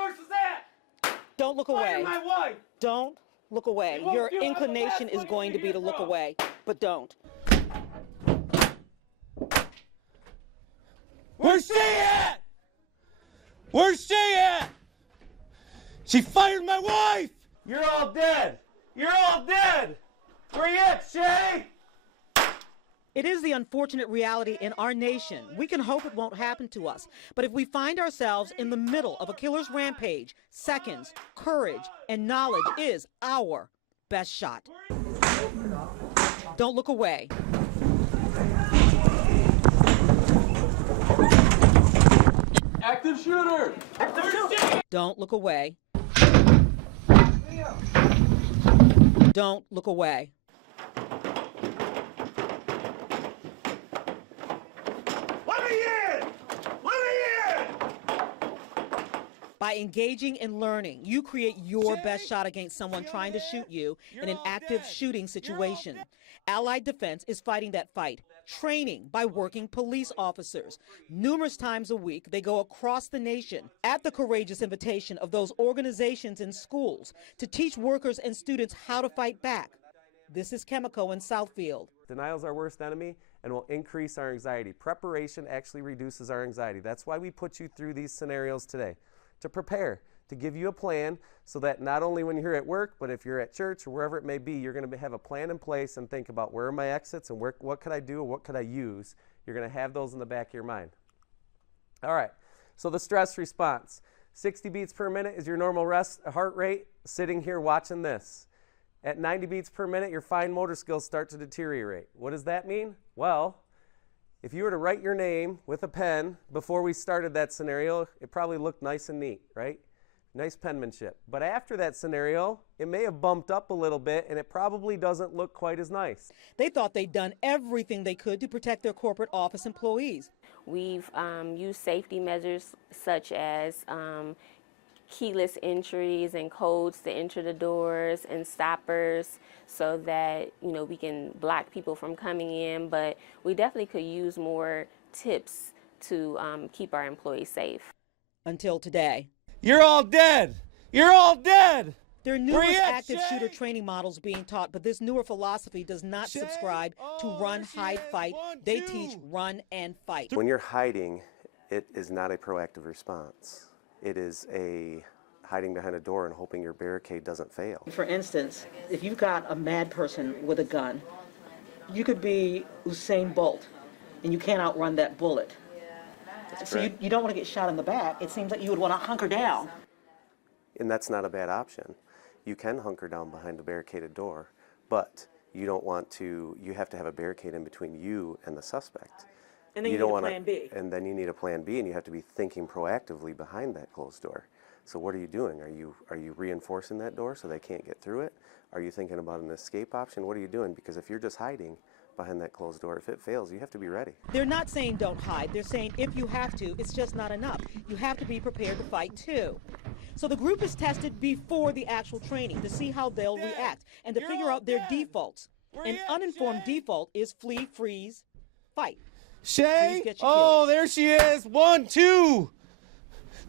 source is at? Don't look away. Fire my wife. Don't look away. It won't Your do it. I'm the inclination last is one going to be here to look from. away, but don't. Where's she at? Where's she at? She fired my wife! You're all dead! You're all dead! Where you at, Shay? It is the unfortunate reality in our nation. We can hope it won't happen to us. But if we find ourselves in the middle of a killer's rampage, seconds, courage, and knowledge is our best shot. Don't look away. Active shooter! Active shooter! Don't look away. Don't look away. Let me in! Let me in! By engaging and learning, you create your best shot against someone trying to shoot you in an active shooting situation. Allied Defense is fighting that fight. Training by working police officers. Numerous times a week, they go across the nation at the courageous invitation of those organizations and schools to teach workers and students how to fight back. This is Chemico in Southfield. Denial is our worst enemy and will increase our anxiety. Preparation actually reduces our anxiety. That's why we put you through these scenarios today, to prepare, to give you a plan so that not only when you're at work, but if you're at church or wherever it may be, you're going to have a plan in place and think about where are my exits and what could I do, what could I use. You're going to have those in the back of your mind. All right, so the stress response. 60 beats per minute is your normal heart rate sitting here watching this. At 90 beats per minute, your fine motor skills start to deteriorate. What does that mean? Well, if you were to write your name with a pen before we started that scenario, it probably looked nice and neat, right? Nice penmanship. But after that scenario, it may have bumped up a little bit and it probably doesn't look quite as nice. They thought they'd done everything they could to protect their corporate office employees. We've used safety measures such as keyless entries and codes to enter the doors and stoppers so that, you know, we can block people from coming in, but we definitely could use more tips to keep our employees safe. Until today. You're all dead! You're all dead! There are numerous active shooter training models being taught, but this newer philosophy does not subscribe to run, hide, fight. They teach run and fight. When you're hiding, it is not a proactive response. It is a hiding behind a door and hoping your barricade doesn't fail. For instance, if you've got a mad person with a gun, you could be Usain Bolt, and you can't outrun that bullet. So you don't want to get shot in the back. It seems like you would want to hunker down. And that's not a bad option. You can hunker down behind a barricaded door, but you don't want to, you have to have a barricade in between you and the suspect. And then you need a plan B. And then you need a plan B, and you have to be thinking proactively behind that closed door. So what are you doing? Are you reinforcing that door so they can't get through it? Are you thinking about an escape option? What are you doing? Because if you're just hiding behind that closed door, if it fails, you have to be ready. They're not saying don't hide. They're saying if you have to, it's just not enough. You have to be prepared to fight too. So the group is tested before the actual training to see how they'll react and to figure out their defaults. An uninformed default is flee, freeze, fight. Shay? Oh, there she is. 1, 2,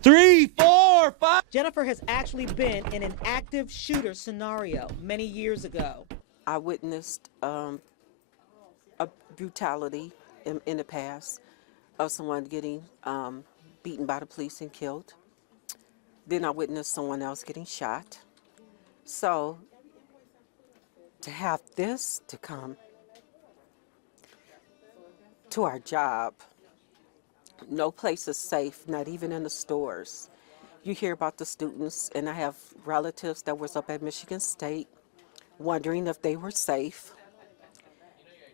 3, 4, 5. Jennifer has actually been in an active shooter scenario many years ago. I witnessed a brutality in the past of someone getting beaten by the police and killed. Then I witnessed someone else getting shot. So to have this to come to our job, no place is safe, not even in the stores. You hear about the students, and I have relatives that was up at Michigan State wondering if they were safe.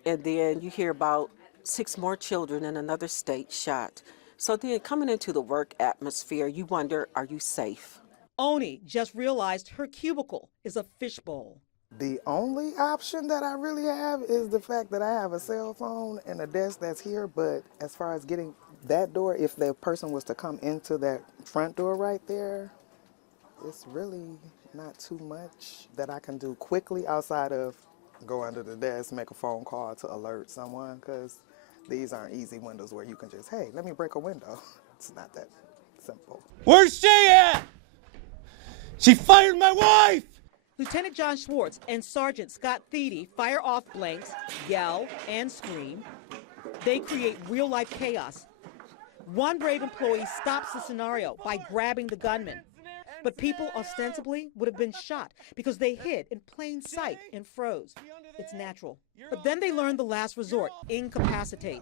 And then you hear about 6 more children in another state shot. So then coming into the work atmosphere, you wonder, are you safe? Oni just realized her cubicle is a fishbowl. The only option that I really have is the fact that I have a cell phone and a desk that's here, but as far as getting that door, if the person was to come into that front door right there, it's really not too much that I can do quickly outside of go under the desk, make a phone call to alert someone, because these aren't easy windows where you can just, hey, let me break a window. It's not that simple. Where's she at? She fired my wife! Lieutenant John Schwartz and Sergeant Scott Thiede fire off blanks, yell, and scream. They create real-life chaos. One brave employee stops the scenario by grabbing the gunman. But people ostensibly would have been shot because they hid in plain sight and froze. It's natural. But then they learn the last resort, incapacitate.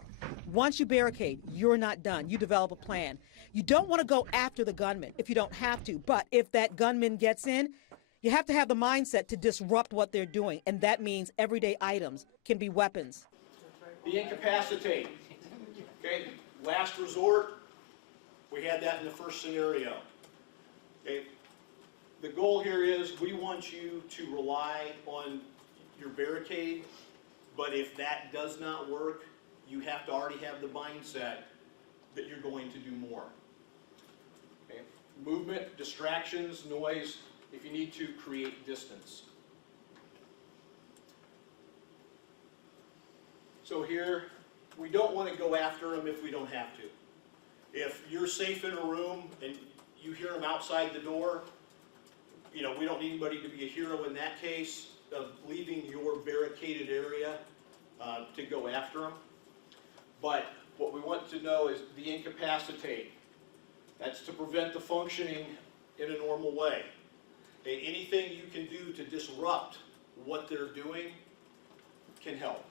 Once you barricade, you're not done. You develop a plan. You don't want to go after the gunman if you don't have to. But if that gunman gets in, you have to have the mindset to disrupt what they're doing. And that means everyday items can be weapons. The incapacitate. Okay, last resort, we had that in the first scenario. Okay, the goal here is we want you to rely on your barricade, but if that does not work, you have to already have the mindset that you're going to do more. Okay, movement, distractions, noise, if you need to, create distance. So here, we don't want to go after them if we don't have to. If you're safe in a room and you hear them outside the door, you know, we don't need anybody to be a hero in that case of leaving your barricaded area to go after them. But what we want to know is the incapacitate. That's to prevent the functioning in a normal way. Okay, anything you can do to disrupt what they're doing can help.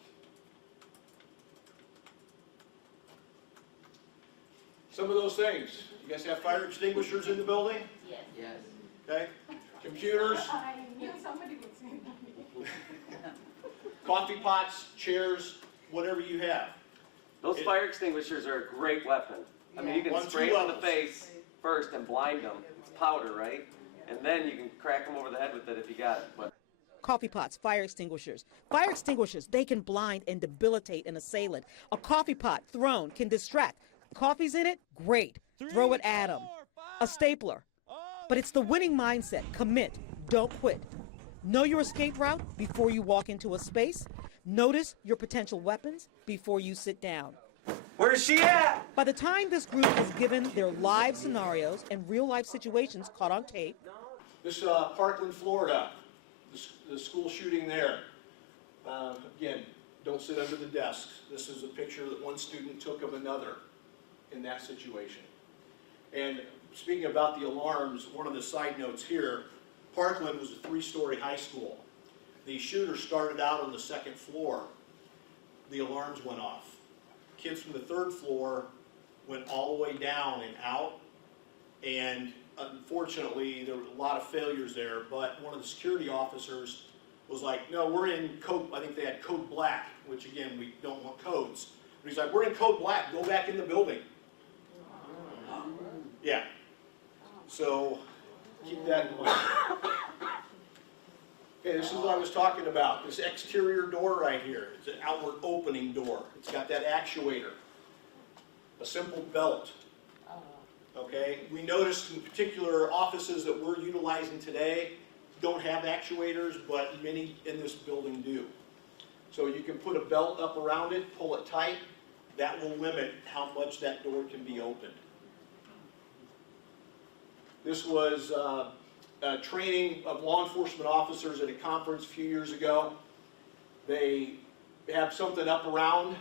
Some of those things. You guys have fire extinguishers in the building? Yes. Okay. Computers, I knew somebody would say that. coffee pots, chairs, whatever you have. Those fire extinguishers are a great weapon. I mean, you can One, spray two them in the levels. face first and blind them. It's powder, right? And then you can crack them over the head with it if you got it. But Coffee pots, fire extinguishers. Fire extinguishers, they can blind and debilitate an assailant. A coffee pot thrown can distract. Coffee's in it? Great. Throw it at them. A stapler. But it's the winning mindset. Commit. Don't quit. Know your escape route before you walk into a space. Notice your potential weapons before you sit down. Where's she at? By the time this group is given their live scenarios and real-life situations caught on tape, This Parkland, Florida, the school shooting there. Again, don't sit under the desks. This is a picture that one student took of another in that situation. And speaking about the alarms, one of the side notes here, Parkland was a 3-story high school. The shooter started out on the 2nd floor. The alarms went off. Kids from the 3rd floor went all the way down and out, and unfortunately there were a lot of failures there, but one of the security officers was like, no, we're in code, I think they had code black, which again, we don't want codes. But he's like, we're in code black, go back in the building. Yeah. So keep that in mind. Okay, this is what I was talking about. This exterior door right here. It's an outward opening door. It's got that actuator. A simple belt. Okay, we noticed in particular offices that we're utilizing today don't have actuators, but many in this building do. So you can put a belt up around it, pull it tight. That will limit how much that door can be opened. This was training of law enforcement officers at a conference a few years ago. They have something up around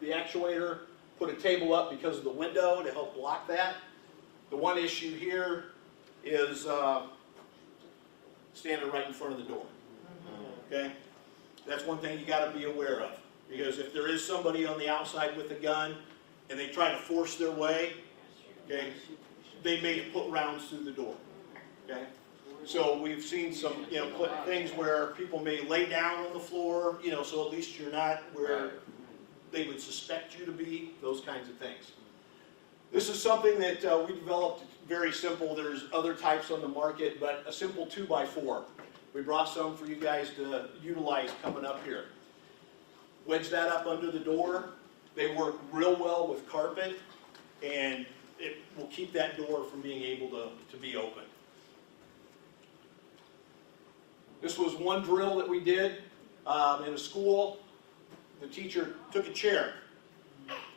the actuator, put a table up because of the window to help block that. The one issue here is standing right in front of the door. Okay? That's one thing you got to be aware of, because if there is somebody on the outside with a gun and they try to force their way, okay, they may put rounds through the door. Okay? So we've seen some, things where people may lay down on the floor, so at least you're not where they would suspect you to be, those kinds of things. This is something that we developed very simple. There's other types on the market, but a simple 2x4. We brought some for you guys to utilize coming up here. Wedge that up under the door. They work real well with carpet, and it will keep that door from being able to be opened. This was one drill that we did in a school. The teacher took a chair,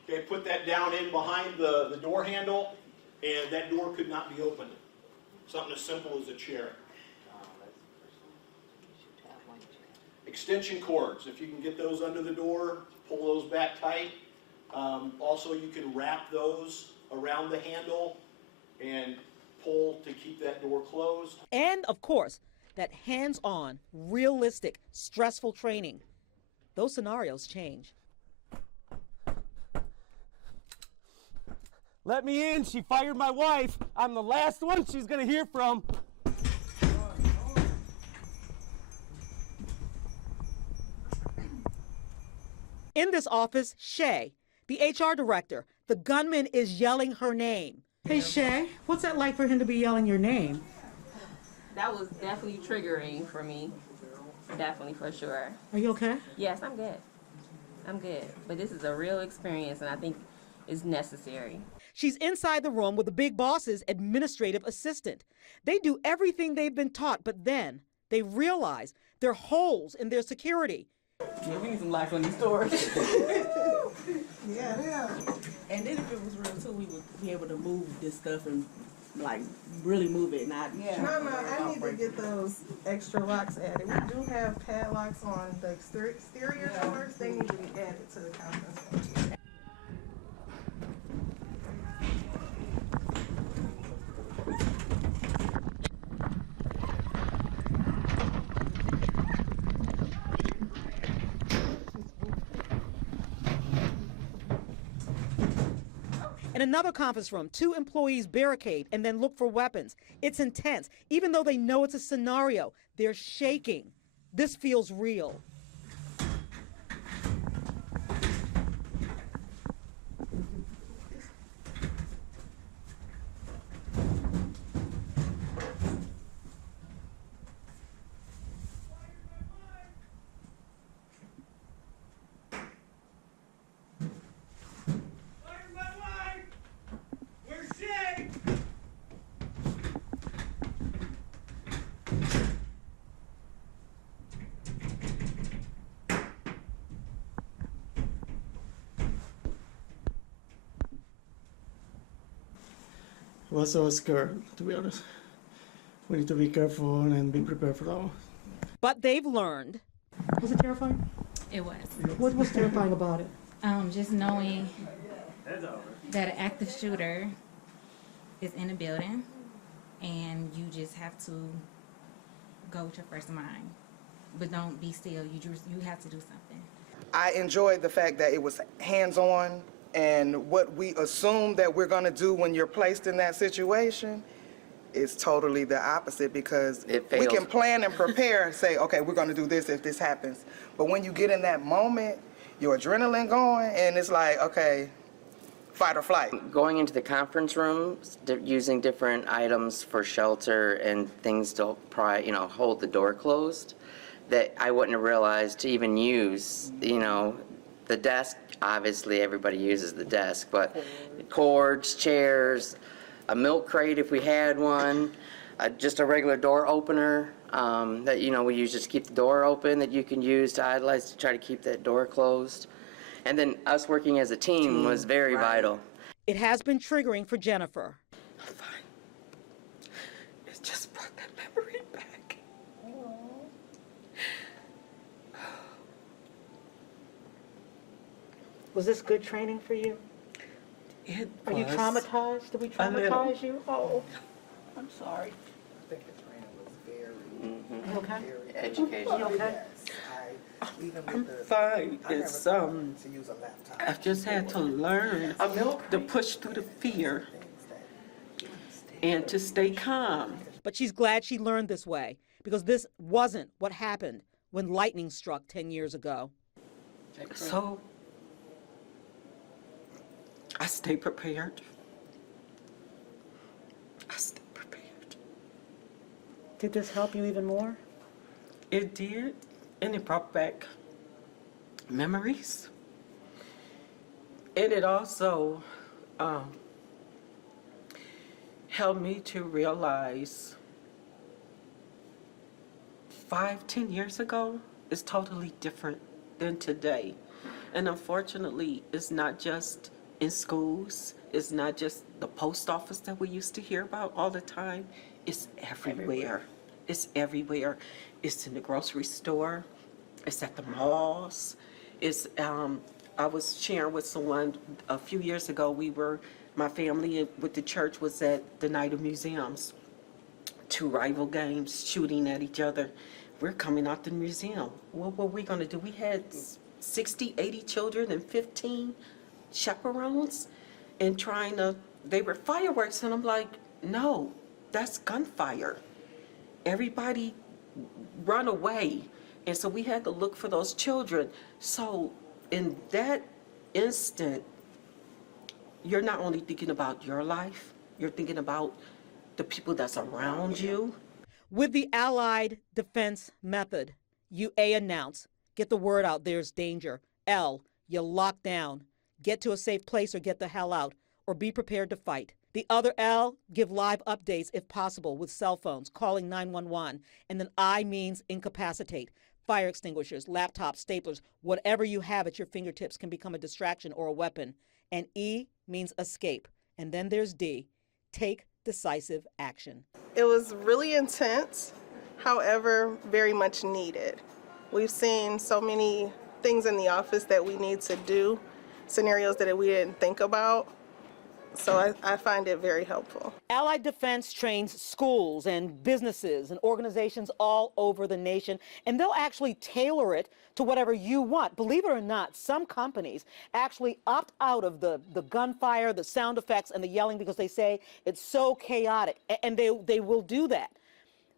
okay, put that down in behind the door handle, and that door could not be opened. Something as simple as a chair. Extension cords, if you can get those under the door, pull those back tight. Also, you can wrap those around the handle and pull to keep that door closed. And, of course, that hands-on, realistic, stressful training. Those scenarios change. Let me in. She fired my wife. I'm the last one she's going to hear from. In this office, Shay, the HR director, the gunman is yelling her name. Hey, Shay, what's that like for him to be yelling your name? That was definitely triggering for me. Definitely, for sure. Are you okay? Yes, I'm good. I'm good. But this is a real experience, and I think it's necessary. She's inside the room with the big boss's administrative assistant. They do everything they've been taught, but then they realize there are holes in their security. Yeah, we need some life on these stores. Yeah. And then if it was real too, we would be able to move this stuff and like really move it, not. Yeah. No, I need to get those extra locks added. We do have padlocks on the exterior doors. They need to be added to the conference room. In another conference room, 2 employees barricade and then look for weapons. It's intense. Even though they know it's a scenario, they're shaking. This feels real. I was so scared, to be honest. We need to be careful and be prepared for that one. But they've learned. Was it terrifying? It was. What was terrifying about it? Just knowing that an active shooter is in the building and you just have to go with your first mind. But don't be still. You have to do something. I enjoyed the fact that it was hands-on, and what we assume that we're going to do when you're placed in that situation is totally the opposite, because we can plan and prepare and say, okay, we're going to do this if this happens. But when you get in that moment, your adrenaline going, and it's like, okay, fight or flight. Going into the conference room, using different items for shelter and things to hold the door closed, that I wouldn't have realized to even use, the desk. Obviously, everybody uses the desk, but cords, chairs, a milk crate if we had one, just a regular door opener that, we use just to keep the door open, that you can use to idolize to try to keep that door closed. And then us working as a team was very vital. It has been triggering for Jennifer. I'm fine. It just brought that memory back. Was this good training for you? It Are you was traumatized? Did we a little. traumatize you? Oh, I'm sorry. I think the training was very, You okay? Education. You okay? I'm fine. It's to use a laptop. I've just had to learn to push through the fear and to stay calm. But she's glad she learned this way, because this wasn't what happened when lightning struck 10 years ago. So I stay prepared. I stay prepared. Did this help you even more? It did, and it brought back memories. And it also helped me to realize 5-10 years ago is totally different than today. And unfortunately, it's not just in schools, it's not just the post office that we used to hear about all the time. It's everywhere. It's everywhere. It's in the grocery store. It's at the malls. It's, I was sharing with someone a few years ago, my family with the church was at the Night of Museums. 2 rival gangs shooting at each other. We're coming out the museum. What were we gonna do? We had 60, 80 children and 15 chaperones and they were fireworks, and I'm like, no, that's gunfire. Everybody run away. And so we had to look for those children. So in that instant, you're not only thinking about your life, you're thinking about the people that's around you. With the Allied Defense Method, you A, announce, get the word out, there's danger. L, you lock down, get to a safe place or get the hell out, or be prepared to fight. The other L, give live updates if possible with cell phones, calling 911. And then I means incapacitate. Fire extinguishers, laptops, staplers, whatever you have at your fingertips can become a distraction or a weapon. And E means escape. And then there's D, take decisive action. It was really intense, however, very much needed. We've seen so many things in the office that we need to do, scenarios that we didn't think about. So I find it very helpful. Allied Defense trains schools and businesses and organizations all over the nation, and they'll actually tailor it to whatever you want. Believe it or not, some companies actually opt out of the gunfire, the sound effects, and the yelling because they say it's so chaotic, and they will do that.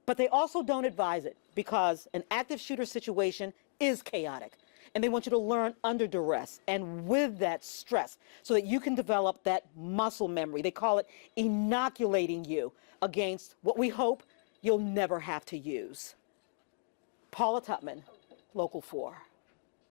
But they also don't advise it because an active shooter situation is chaotic. And they want you to learn under duress and with that stress so that you can develop that muscle memory. They call it inoculating you against what we hope you'll never have to use. Paula Tutman, Local 4.